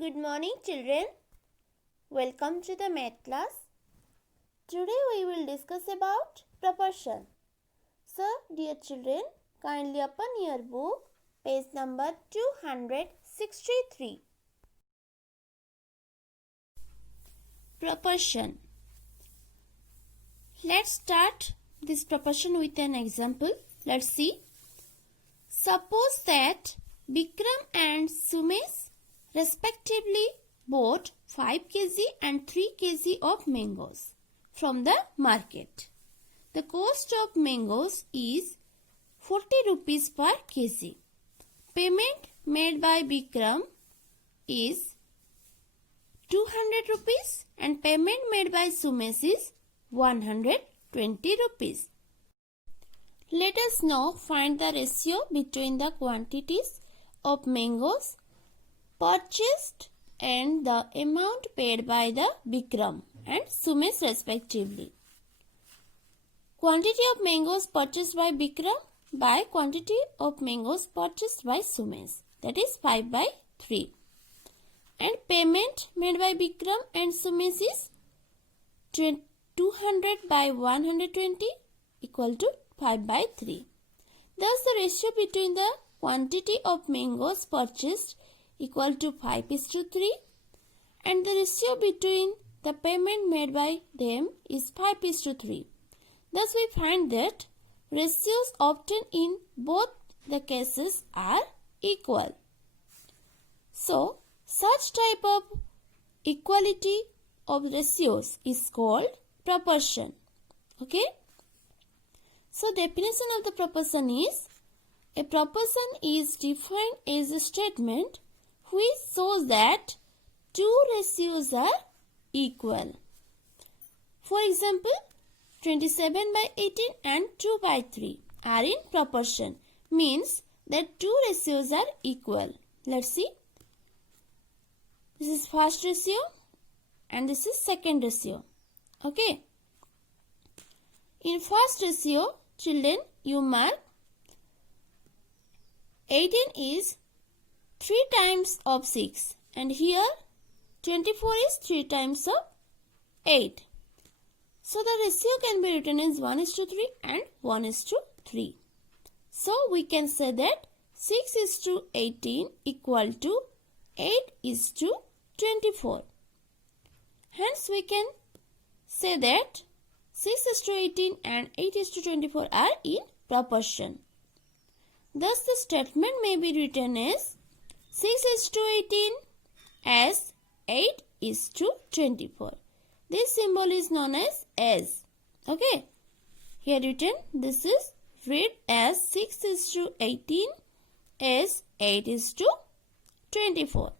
Good morning, children. Welcome to the math class. Today we will discuss about proportion. So, dear children, kindly open your book, page number 263. Proportion. Let's start this proportion with an example. Let's see. Suppose that Bikram and Sumesh respectively bought 5 kg and 3 kg of mangoes from the market. The cost of mangoes is 40 rupees per kg. Payment made by Bikram is 200 rupees and payment made by Sumesh is 120 rupees. Let us now find the ratio between the quantities of mangoes purchased and the amount paid by the Bikram and Sumesh respectively. Quantity of mangoes purchased by Bikram by quantity of mangoes purchased by Sumesh, that is 5 by 3. And payment made by Bikram and Sumesh is 200 by 120 equal to 5 by 3. Thus the ratio between the quantity of mangoes purchased equal to 5:3 and the ratio between the payment made by them is 5:3. Thus we find that ratios obtained in both the cases are equal. So such type of equality of ratios is called proportion. Okay. So definition of the proportion is, a proportion is defined as a statement which shows that two ratios are equal. For example, 27 by 18 and 2 by 3 are in proportion, means that two ratios are equal. Let's see. This is first ratio and this is second ratio. Okay. In first ratio, children, you mark 18 is 3 times of 6 and here 24 is 3 times of 8. So the ratio can be written as 1:3 and 1:3. So we can say that 6:18 equal to 8:24. Hence we can say that 6:18 and 8:24 are in proportion. Thus the statement may be written as 6:18 as 8:24. This symbol is known as. Okay. Here written, this is read as 6:18 as 8:24.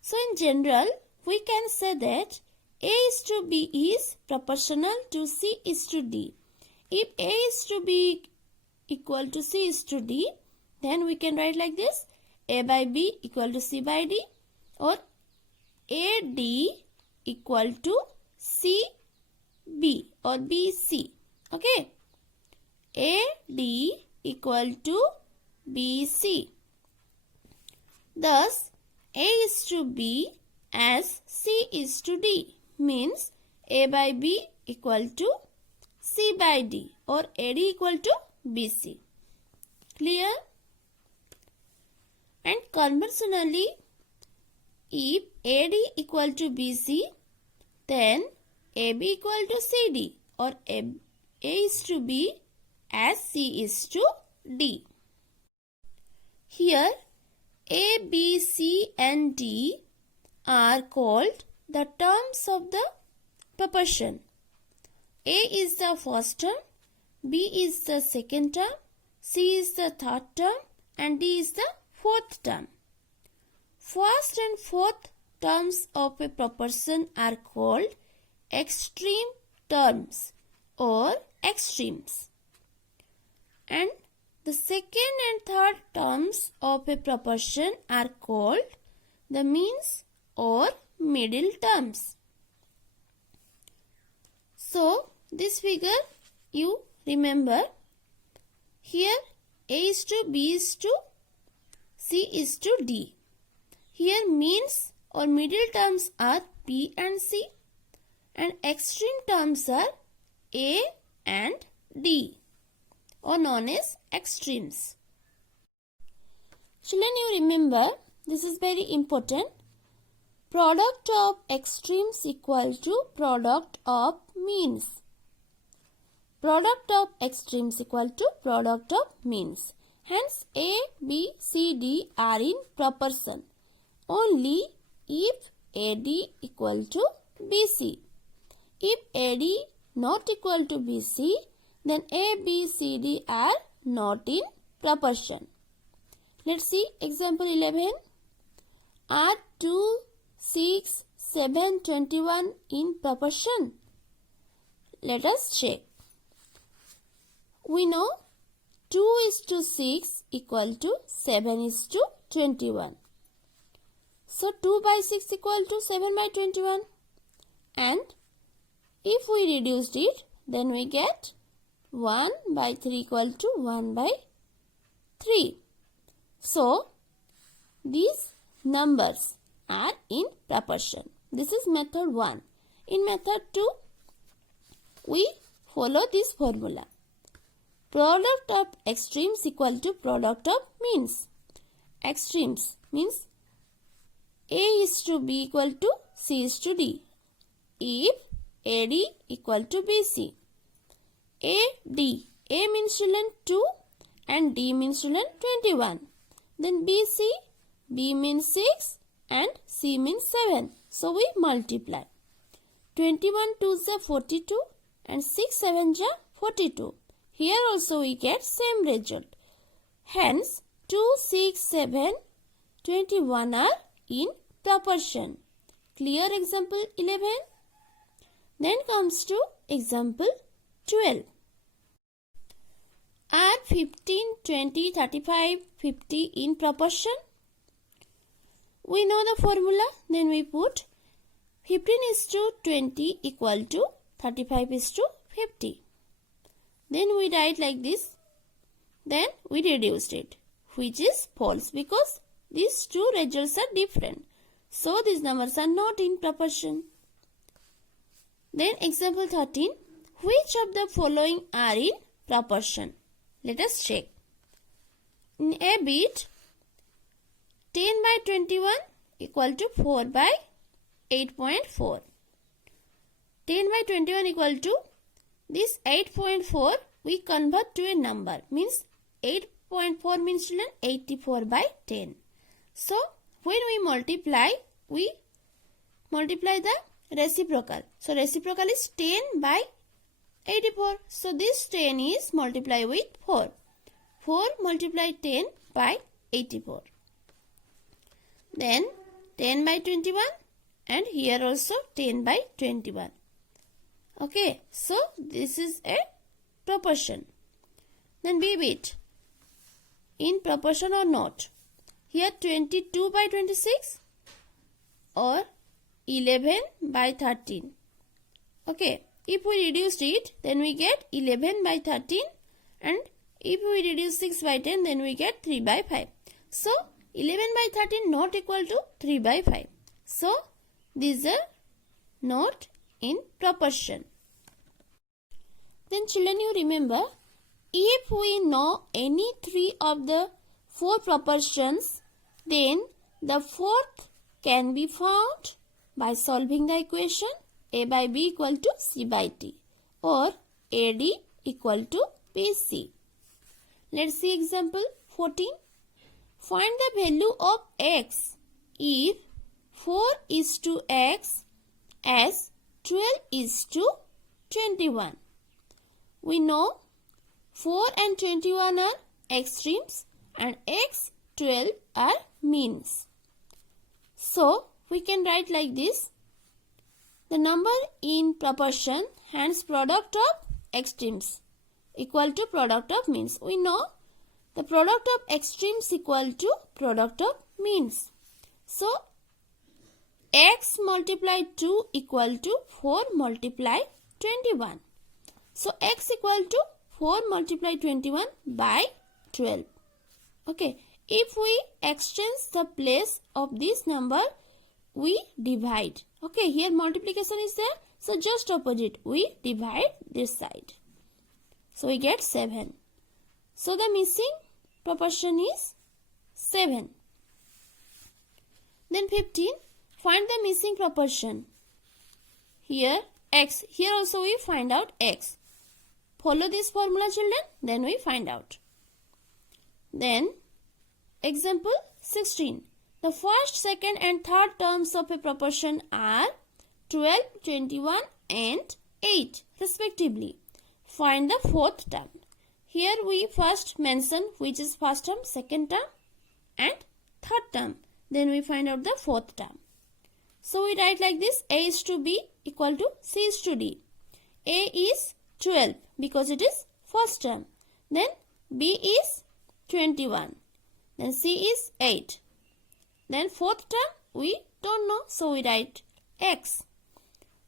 So in general, we can say that A:B is proportional to C:D. If A:B equal to C:D, then we can write like this: A by B equal to C by D, or AD equal to CB or BC. Okay. AD equal to BC. Thus, A:B as C:D means A by B equal to C by D or AD equal to BC. Clear? And conversely, if AD equal to BC, then AB equal to CD or A:B as C:D. Here A, B, C and D are called the terms of the proportion. A is the first term, B is the second term, C is the third term and D is the fourth term. First and fourth terms of a proportion are called extreme terms or extremes. And the second and third terms of a proportion are called the means or middle terms. So this figure you remember, here A:B:C:D. Here means or middle terms are B and C, and extreme terms are A and D, or known as extremes. Children, you remember, this is very important. Product of extremes equal to product of means. Product of extremes equal to product of means. Hence, A, B, C, D are in proportion only if AD equal to BC. If AD not equal to BC, then A, B, C, D are not in proportion. Let's see example 11. Are 2, 6, 7, 21 in proportion? Let us check. We know 2:6 equal to 7:21. So 2 by 6 equal to 7 by 21. And if we reduced it, then we get 1 by 3 equal to 1 by 3. So these numbers are in proportion. This is method 1. In method 2, we follow this formula. Product of extremes equal to product of means. Extremes means A is to B equal to C is to D. If AD equal to BC. AD. A means children 2 and D means children 21. Then BC. B means 6 and C means 7. So we multiply. 21 2s are 42 and 6 7s are 42. Here also we get same result. Hence 2, 6, 7, 21 are in proportion. Clear example 11? Then comes to example 12. Are 15, 20, 35, 50 in proportion? We know the formula. Then we put 15:20 equal to 35:50. Then we write like this. Then we reduced it, which is false because these two results are different. So these numbers are not in proportion. Then example 13. Which of the following are in proportion? Let us check. In a bit, 10 by 21 equal to 4 by 8.4. 10 by 21 equal to this 8.4 we convert to a number. Means 8.4 means 84 by 10. So when we multiply the reciprocal. So reciprocal is 10 by 84. So this 10 is multiplied with 4. 4 multiplied 10 by 84. Then 10 by 21 and here also 10 by 21. Okay, so this is a proportion. Then be it in proportion or not. Here 22 by 26 or 11 by 13. Okay, if we reduce it, then we get 11 by 13, and if we reduce 6 by 10, then we get 3 by 5. So 11 by 13 not equal to 3 by 5. So these are not in proportion. Then children, you remember, if we know any three of the four proportions, then the fourth can be found by solving the equation A by B equal to C by D or AD equal to BC. Let's see example 14. Find the value of x if 4 is to x as 12 is to 21. We know 4 and 21 are extremes and x, 12 are means. So we can write like this. The number in proportion, hence product of extremes equal to product of means. We know the product of extremes equal to product of means. So x multiplied 2 equal to 4 multiplied 21. So x equal to 4 multiplied 21 by 12. Okay. If we exchange the place of this number we divide. Okay, here multiplication is there. So just opposite, we divide this side. So we get 7. So the missing proportion is 7. Then 15. Find the missing proportion. Here x. Here also we find out x. Follow this formula, children. Then we find out. Then example 16. The first, second and third terms of a proportion are 12, 21 and 8 respectively. Find the fourth term. Here we first mention which is first term, second term and third term. Then we find out the fourth term. So we write like this: A is to B equal to C is to D. A is 12 because it is first term. Then B is 21. Then C is 8. Then fourth term we don't know, so we write X.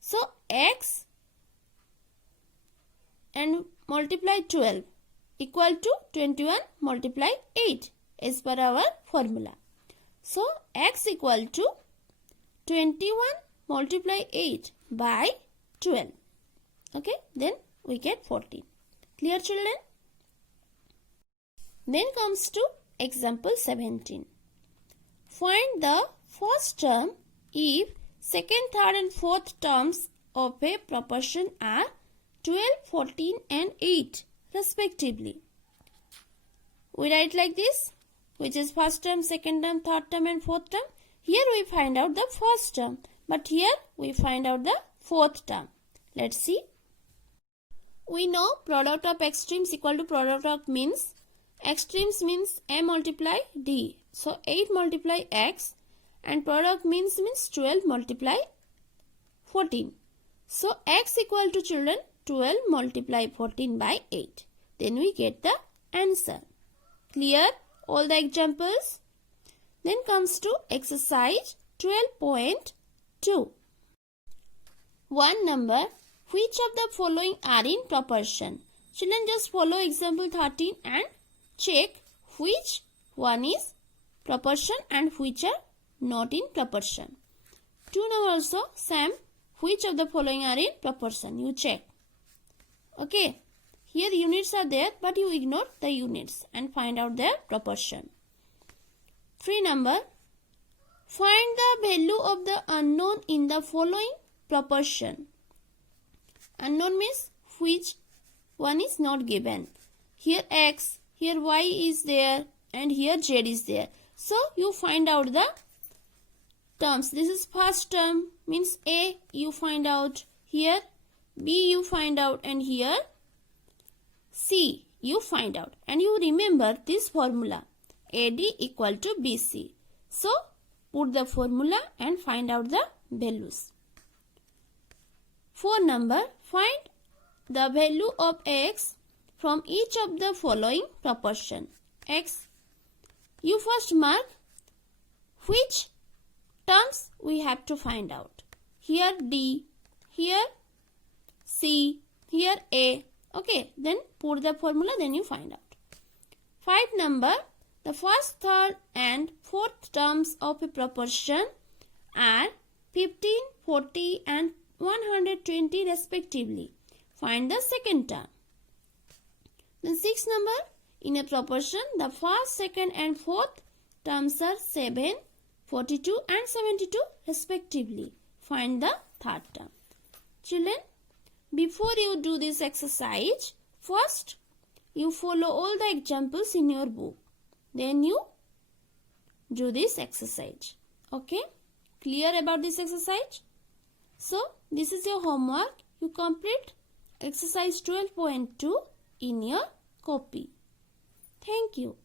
So X and multiply 12 equal to 21 multiply 8 as per our formula. So X equal to 21 multiply 8 by 12. Okay, then we get 14. Clear, children? Then comes to example 17. Find the first term if second, third and fourth terms of a proportion are 12, 14 and 8 respectively. We write like this, which is first term, second term, third term and fourth term. Here we find out the first term, but here we find out the fourth term. Let's see. We know product of extremes equal to product of means. Extremes means A multiply D. So 8 multiply X and product means 12 multiply 14. So X equal to, children, 12 multiply 14 by 8. Then we get the answer. Clear all the examples? Then comes to exercise 12.2. One number. Which of the following are in proportion? Children, just follow example 13 and check which one is proportion and which are not in proportion. 2 number also same. Which of the following are in proportion? You check. Okay. Here units are there, but you ignore the units and find out their proportion. 3 number. Find the value of the unknown in the following proportion. Unknown means which one is not given. Here X, here Y is there and here Z is there. So you find out the terms. This is first term means A you find out, here B you find out and here C you find out. And you remember this formula, AD equal to BC. So put the formula and find out the values. 4 number. Find the value of X from each of the following proportion. X. You first mark which terms we have to find out. Here D, here C, here A. Okay, then put the formula, then you find out. 5 number. The first, third and fourth terms of a proportion are 15, 40 and 120 respectively. Find the second term. Then 6 number. In a proportion, the first, second and fourth terms are 7, 42 and 72 respectively. Find the third term. Children, before you do this exercise, first you follow all the examples in your book. Then you do this exercise. Okay? Clear about this exercise? So, this is your homework. You complete exercise 12.2 in your copy. Thank you.